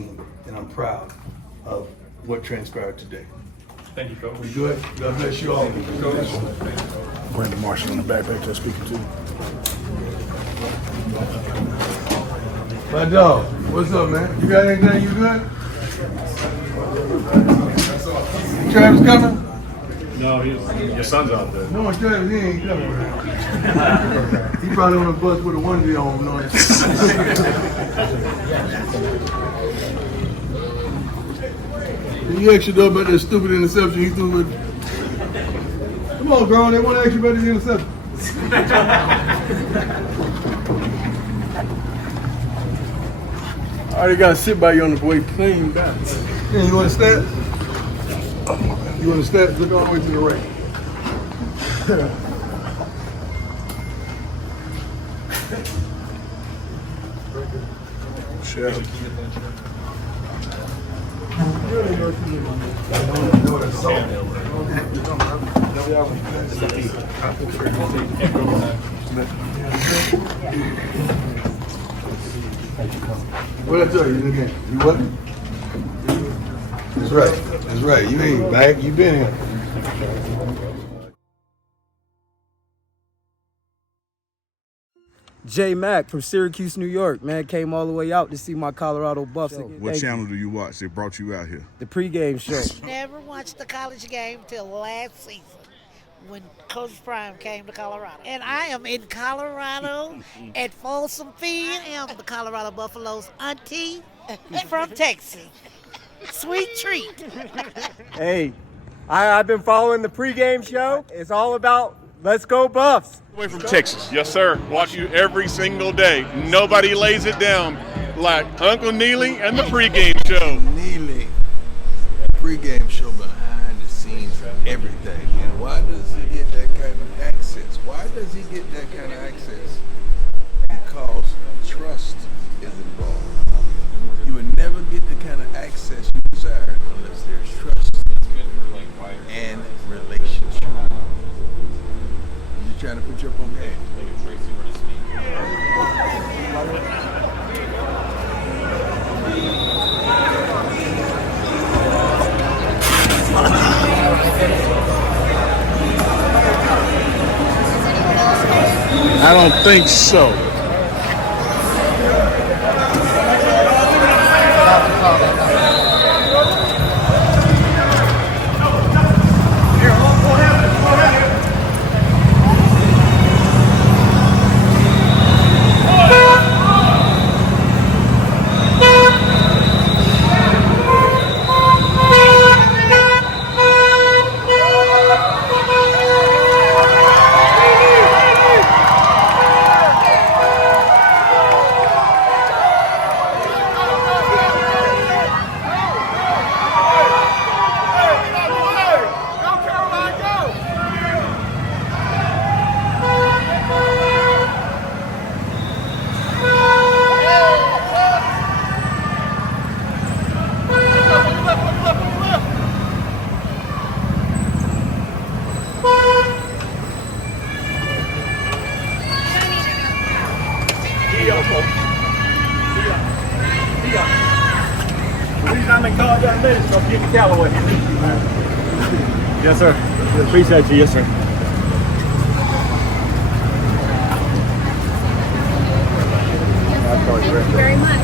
team, and I'm proud of what transpired today. Thank you, Coach. We good? God bless you all. Brandon Marshall on the backpack just speaking to. My dog, what's up, man? You got anything? You good? Travis coming? No, your son's out there. No, Travis, he ain't coming. He probably on the bus with a onesie on, no. You actually know about that stupid interception he threw with. Come on, girl, they want to ask you about the interception. I already got to sit by you on the way clean back. Yeah, you want to stand? You want to stand? Look all the way to the right. Shell. What I tell you again? You what? That's right. That's right. You ain't back. You been here. J Mac from Syracuse, New York, man, came all the way out to see my Colorado Buffs. What channel do you watch? They brought you out here. The pregame show. Never watched the college game till last season when Coach Prime came to Colorado. And I am in Colorado at Folsom Field. I am the Colorado Buffaloes auntie from Texas. Sweet treat. Hey, I've been following the pregame show. It's all about let's go Buffs. Away from Texas, yes sir. Watch you every single day. Nobody lays it down like Uncle Neely and the pregame show. Neely, pregame show behind the scenes of everything. And why does he get that kind of access? Why does he get that kind of access? Because trust is involved. You would never get the kind of access you desire unless there's trust and relationship. You're trying to put your up on game. I don't think so. Yes, sir. Appreciate you. Yes, sir. Thank you very much.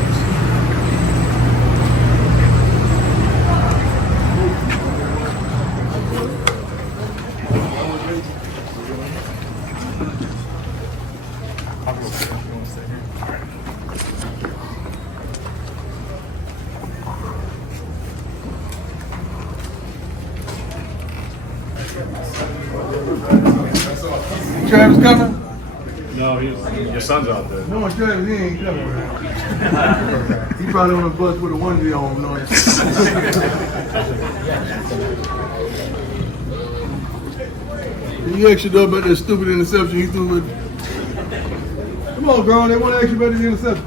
Travis coming? No, your son's out there. No, Travis, he ain't coming. He probably on the bus with a onesie on, no. You actually know about that stupid interception he threw with. Come on, girl, they want to ask you about the interception.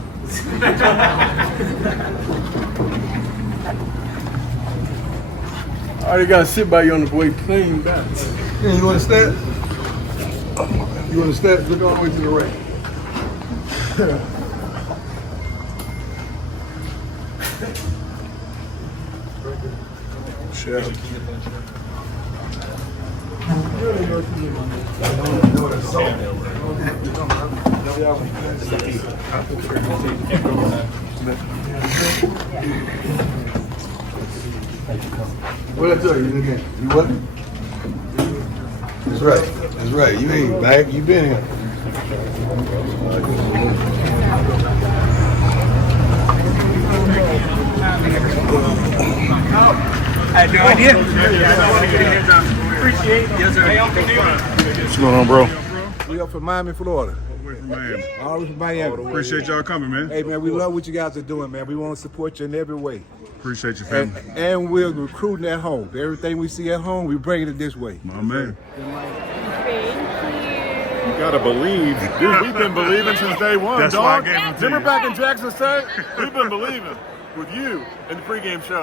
I already got to sit by you on the way clean back. Yeah, you want to stand? You want to stand? Look all the way to the right. Shell. What I tell you again? You what? That's right. That's right. You ain't back. You been here. I had no idea. Appreciate it. Yes, sir. Hey, Uncle Neil. What's going on, bro? We up from Miami, Florida. Man, All the way from Miami. appreciate y'all coming, man. Hey, man, we love what you guys are doing, man. We want to support you in every way. Appreciate your And, family. and we're recruiting at home. Everything we see at home, we bring it this way. My man. You gotta believe. Dude, we've been believing since day one, That's why I dog. gave them to Remember you. back in Jackson State? We've been believing with you in the pregame show.